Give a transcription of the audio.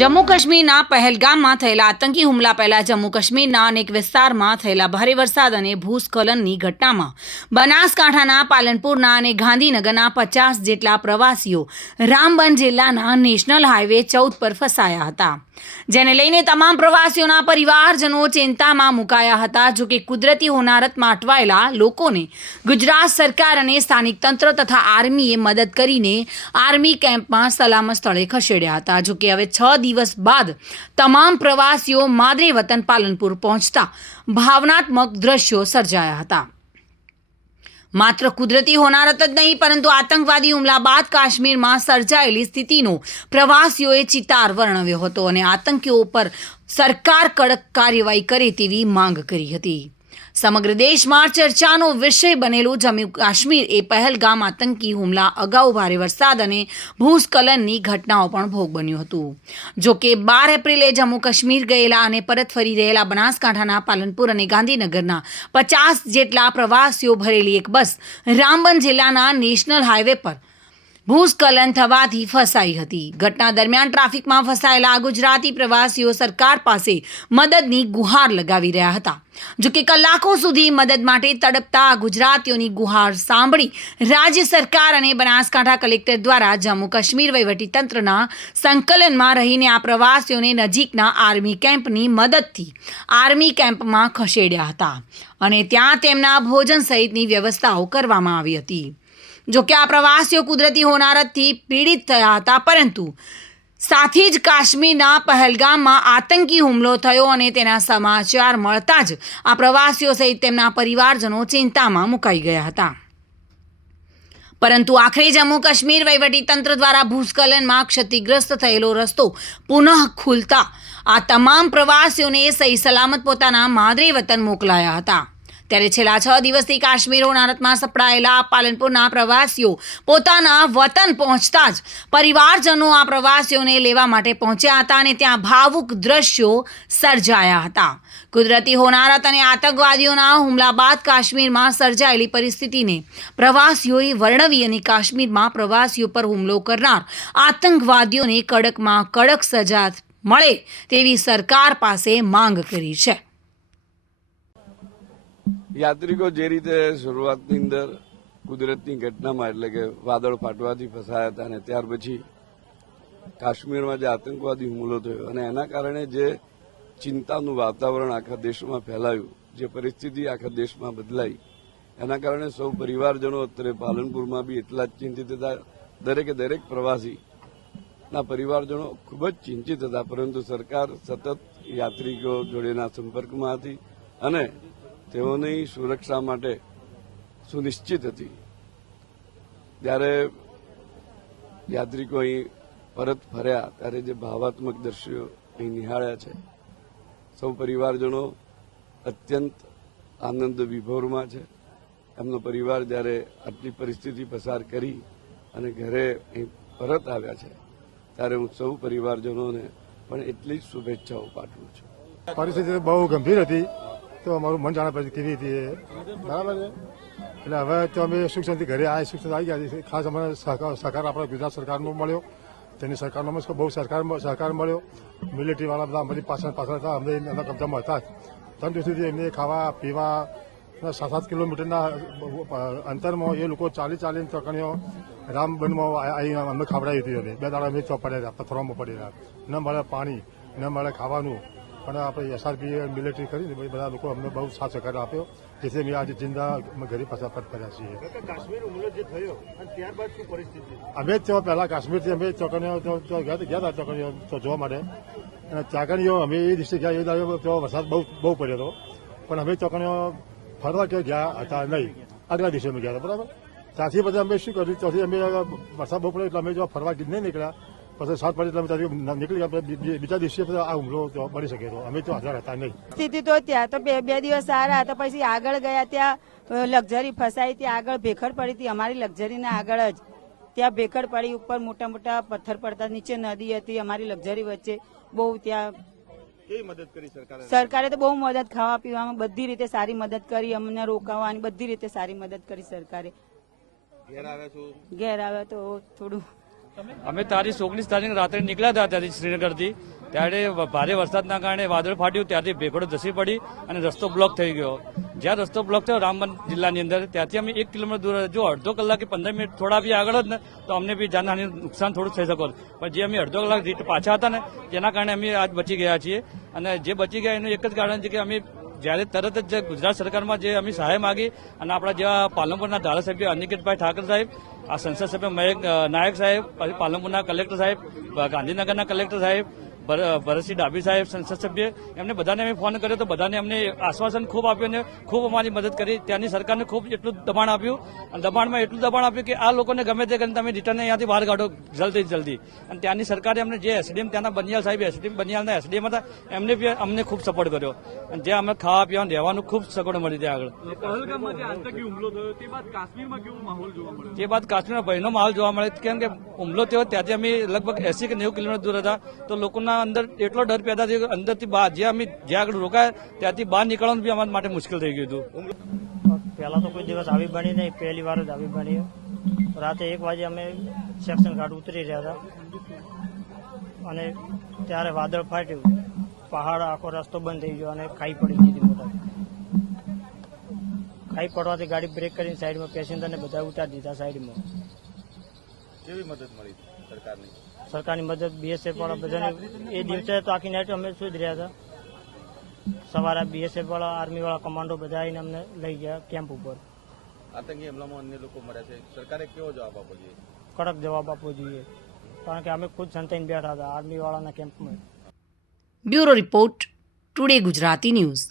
જમ્મુ કાશ્મીરના પહેલગામમાં થયેલા આતંકી હુમલા પહેલા જમ્મુ કાશ્મીરના અનેક વિસ્તારમાં થયેલા ભારે વરસાદ અને ભૂસ્ખલનની ઘટનામાં બનાસકાંઠાના પાલનપુરના અને ગાંધીનગરના 50 જેટલા પ્રવાસીઓ રામબન જિલ્લાના નેશનલ હાઈવે 14 પર ફસાયા હતા, જેને લઈને તમામ પ્રવાસીઓના પરિવારજનો ચિંતામાં મુકાયા હતા। જો કે કુદરતી હોનારતમાં અટવાયેલા લોકોને ગુજરાત સરકાર અને સ્થાનિક તંત્ર તથા આર્મીએ મદદ કરીને આર્મી કેમ્પમાં સલામત સ્થળે ખસેડ્યા હતા। જો કે હવે 6 દિવસ બાદ તમામ પ્રવાસીઓ માદરે વતન પાલનપુર પહોંચતા ભાવનાત્મક દ્રશ્યો સર્જાયા હતા। માત્ર કુદરતી હોનારત જ નહીં પરંતુ આતંકવાદી હુમલા બાદ કાશ્મીરમાં સર્જાયેલી સ્થિતિનો પ્રવાસીઓએ ચિતાર વર્ણવ્યો હતો અને આતંકીઓ પર સરકાર કડક કાર્યવાહી કરે તેવી માંગ કરી હતી। સમગ્ર દેશમાં ચર્ચાનો વિષય બનેલું જમ્મુ કાશ્મીર એ પહેલગામ આતંકી હુમલા અગાઉ ભારે વરસાદ અને ભૂસ્ખલનની ઘટનાઓ પણ ભોગ બન્યું હતું। જો કે 12 એપ્રિલે જમ્મુ કાશ્મીર ગયેલા અને પરત ફરી રહેલા બનાસકાંઠાના પાલનપુર અને ગાંધીનગરના 50 જેટલા પ્રવાસીઓ ભરેલી એક બસ રામબન જિલ્લાના નેશનલ હાઈવે પર ભૂસ્ખલન થવાથી ફસાઈ હતી। ઘટના દરમિયાન ટ્રાફિકમાં ફસાયેલા ગુજરાતી પ્રવાસીઓ સરકાર પાસે મદદની ગુહાર લગાવી રહ્યા હતા। જો કે કલાકો સુધી મદદ માટે તડપતા ગુજરાતીઓની ગુહાર સાંભળી રાજ્ય સરકાર અને બનાસકાંઠા કલેક્ટર દ્વારા જમ્મુ કાશ્મીર વહીવટીતંત્રના સંકલનમાં રહીને આ પ્રવાસીઓને નજીકના આર્મી કેમ્પની મદદથી આર્મી કેમ્પમાં ખસેડ્યા હતા અને ત્યાં તેમના ભોજન સહિતની વ્યવસ્થાઓ કરવામાં આવી હતી। જો કે આ પ્રવાસીઓ કુદરતી હોનારતથી પીડિત થયા હતા, પરંતુ સાથે જ કાશ્મીરના પહેલગામમાં આતંકી હુમલો થયો અને તેના સમાચાર મળતા જ આ પ્રવાસીઓ સહિત તેમના પરિવારજનો ચિંતામાં મુકાઈ ગયા હતા। પરંતુ આખરે જમ્મુ કાશ્મીર વહીવટીતંત્ર દ્વારા ભૂસ્ખલનમાં ક્ષતિગ્રસ્ત થયેલો રસ્તો પુનઃ ખુલતા આ તમામ પ્રવાસીઓને સહી સલામત પોતાના માદરે વતન મોકલાયા હતા। ત્યારે છેલ્લા 6 દિવસથી કાશ્મીર હોનારતમાં સપડાયેલા પાલનપુરના પ્રવાસીઓ પોતાના વતન પહોંચતા જ પરિવારજનો આ પ્રવાસીઓને લેવા માટે પહોંચ્યા હતા અને ત્યાં ભાવુક દ્રશ્યો સર્જાયા હતા। કુદરતી હોનારત અને આતંકવાદીઓના હુમલા બાદ કાશ્મીરમાં સર્જાયેલી પરિસ્થિતિને પ્રવાસીઓએ વર્ણવી અને કાશ્મીરમાં પ્રવાસીઓ પર હુમલો કરનાર આતંકવાદીઓને કડકમાં કડક સજા મળે તેવી સરકાર પાસે માંગ કરી છે। યાત્રિકો જે રીતે શરૂઆતની અંદર કુદરતની ઘટનામાં એટલે કે વાદળ ફાટવાથી ફસાયા હતા અને ત્યાર પછી કાશ્મીરમાં જે આતંકવાદી હુમલો થયો અને એના કારણે જે ચિંતાનું વાતાવરણ આખા દેશમાં ફેલાયું, જે પરિસ્થિતિ આખા દેશમાં બદલાઈ, એના કારણે સૌ પરિવારજનો અત્યારે પાલનપુરમાં બી એટલા જ ચિંતિત હતા। દરેકે દરેક પ્રવાસીના પરિવારજનો ખૂબ જ ચિંતિત હતા, પરંતુ સરકાર સતત યાત્રિકો જોડેના સંપર્કમાં હતી અને તેઓની સુરક્ષા માટે સુનિશ્ચિત હતી। જ્યારે યાત્રિકો અહીં પરત ફર્યા ત્યારે જે ભાવાત્મક દ્રશ્યો અહીં નિહાળ્યા છે, સૌ પરિવારજનો અત્યંત આનંદ વિભોરમાં છે। એમનો પરિવાર જ્યારે આટલી પરિસ્થિતિ પસાર કરી અને ઘરે અહીં પરત આવ્યા છે ત્યારે હું સૌ પરિવારજનોને પણ એટલી જ શુભેચ્છાઓ પાઠવું છું। પરિસ્થિતિ બહુ ગંભીર હતી, તો અમારું મન જાણે પછી કેવી હતી બરાબર છે। એટલે હવે તો અમે સુખ શાંતિ ઘરે સુખ શાંતિ આવી ગયા છે। ખાસ અમને સહકાર આપણે ગુજરાત સરકારનો મળ્યો, તેની સરકારનો બહુ સહકાર મળ્યો। મિલિટરીવાળા બધા અમારી પાછળ હતા, અમને એમના કબજામાં હતા। 3 દિવસ સુધી એમને ખાવા પીવા 7-7 કિલોમીટરના અંતરમાં એ લોકો ચાલીને ચોકણીઓ રામબનમાં આવીને અમને ખવડાવી હતી। 2 દાડા અમે પડેલા પથ્થરોમાં પડેલા, ન મળે પાણી, ન મળે ખાવાનું, પણ આપણે SRP મિલિટરી કરીને બધા લોકો અમને બહુ સાથ સહકાર આપ્યો, જેથી અમે આજે જિંદા ઘરે પાછા પરત કર્યા છીએ। કાશ્મીર હુમલો જે થયો અને ત્યારબાદ શું પરિસ્થિતિ? અમે તો પહેલા કાશ્મીરથી અમે ચોકણીઓ ગયા હતા ચોકણીઓ જોવા માટે, અને ચોકણીઓ અમે એ દિવસે ગયા એ વરસાદ બહુ પડ્યો હતો, પણ અમે ચોકણીઓ ફરવા ગયા હતા નહીં, આગલા દિવસે અમે ગયા હતા બરાબર। ત્યાંથી પછી અમે શું કર્યું, ત્યાંથી અમે વરસાદ બહુ પડ્યો એટલે અમે જો ફરવા નહીં નીકળ્યા, પછી સાત પડે એટલે અમે નીકળી ગયા। બીજા દિવસે આ હુમલો બની શકે તો અમે તો હાજર હતા નહીં। સ્થિતિ તો ત્યાં તો બે દિવસ સારા હતા, પછી આગળ ગયા ત્યાં લક્ઝરી ફસાઈ, ત્યાં આગળ ભેખડ પડી હતી, અમારી લક્ઝરીના આગળ જ ત્યાં ભેખડ પડી, ઉપર મોટા મોટા પથ્થર પડતા, નીચે નદી હતી, અમારી લક્ઝરી વચ્ચે બહુ ત્યાં કેવી મદદ કરી સરકારે? સરકારે તો બહુ મદદ, ખાવા પીવામાં બધી રીતે સારી મદદ કરી, અમને રોકાવાની બધી રીતે સારી મદદ કરી સરકારે। ઘેર આવ્યા છો? ઘેર આવ્યા તો થોડું અમે તારીખ 19 તારીખ રાત્રે નીકળ્યા હતા ત્યાંથી શ્રીનગરથી, ત્યારે ભારે વરસાદના કારણે વાદળ ફાટ્યું, ત્યાંથી ભેખડો ધસી પડી અને રસ્તો બ્લોક થઈ ગયો. જ્યાં રસ્તો બ્લોક થયો રામબન જિલ્લાની અંદર, ત્યાંથી અમે 1 કિલોમીટર દૂર, જો અડધો કલાક કે 15 મિનિટ થોડા બી આગળ જ ને તો અમને બી જાનહાની નુકસાન થોડું થઈ શકો. પણ જે અમે અડધો કલાક રીટ પાછા હતા ને જેના કારણે અમે આજ બચી ગયા છીએ. અને જે બચી ગયા એનું એક જ કારણ છે કે અમે જ્યારે તરત જ ગુજરાત સરકારમાં જે અમે સહાય માગી અને આપણા જેવા પાલનપુરના ધારાસભ્ય અનિકેતભાઈ ઠાકર સાહેબ, આ સંસદ સભ્ય મયંક નાયક સાહેબ, પછી પાલનપુરના કલેક્ટર સાહેબ, ગાંધીનગરના કલેક્ટર સાહેબ, ભરતસિંહ ડાભી સાહેબ સંસદ સભ્ય, એમને બધાને અમે ફોન કર્યો તો બધાને અમને આશ્વાસન ખૂબ આપ્યું અને ખૂબ અમારી મદદ કરી. ત્યાંની સરકારને ખૂબ એટલું દબાણ આપ્યું અને દબાણમાં એટલું દબાણ આપ્યું કે આ લોકોને ગમે તે કરીને તમે રિટર્ન અહીંયાથી બહાર કાઢો જલ્દી. અને ત્યાંની સરકારે અમને જે એસડીએમ ત્યાંના બનિયાલ સાહેબ, બનિયાલના એસડીએમ હતા, એમને બી અમને ખૂબ સપોર્ટ કર્યો અને જ્યાં અમે ખાવા પીવાનું રહેવાનું ખૂબ સગવડ મળી ત્યાં આગળ. પહલગામમાં જે આતંકી હુમલો થયો તે બાદ કાશ્મીરમાં કેવો માહોલ જોવા મળ્યો? તે બાદ કાશ્મીરમાં ભયનો માહોલ જોવા મળે, કેમ કે હુમલો થયો ત્યાંથી અમે લગભગ 80 કે 90 કિલોમીટર દૂર હતા, તો લોકોના અંદર એટલો ડર પેદા થયો કે અંદરથી બહાર જ્યાં આગળ રોકાયા ત્યાંથી બહાર નીકળવાનું બી અમારા માટે મુશ્કેલ થઈ ગયું હતું. પહેલા તો કોઈ દિવસ આવી બની નહીં, પહેલી વાર જ આવી બની. રાતે 1 વાગે અમે સેક્શન ઘાટ ઉતરી રહ્યા હતા અને ત્યારે વાદળ ફાટ્યું, પહાડ આખો રસ્તો બંધ થઈ ગયો અને ખાઈ પડી દીધી મોટા. ખાઈ પડવાથી ગાડી બ્રેક કરીને સાઈડમાં પેસેન્જરને બધા ઉતારી દીધા સાઈડમાં. કેવી મદદ મળી સરકારની? સરકારની મદદ બીએસએફ વાળા બધાને એ દિવસે તો આખી નાઈટ અમે સુઈ જ રહ્યા હતા. સવારે બીએસએફ વાળા, આર્મી વાળા કમાન્ડો બધા આવીને અમને લઈ ગયા કેમ્પ ઉપર. આતંકી હુમલામાં અન્ય લોકો મર્યા છે, સરકારે કેવો જવાબ આપવો જોઈએ? કડક જવાબ આપવો જોઈએ, કારણ કે અમે ખુદ સંતાઈને બેઠા હતા આર્મી વાળાના કેમ્પમાં. Bureau report, today Gujarati news.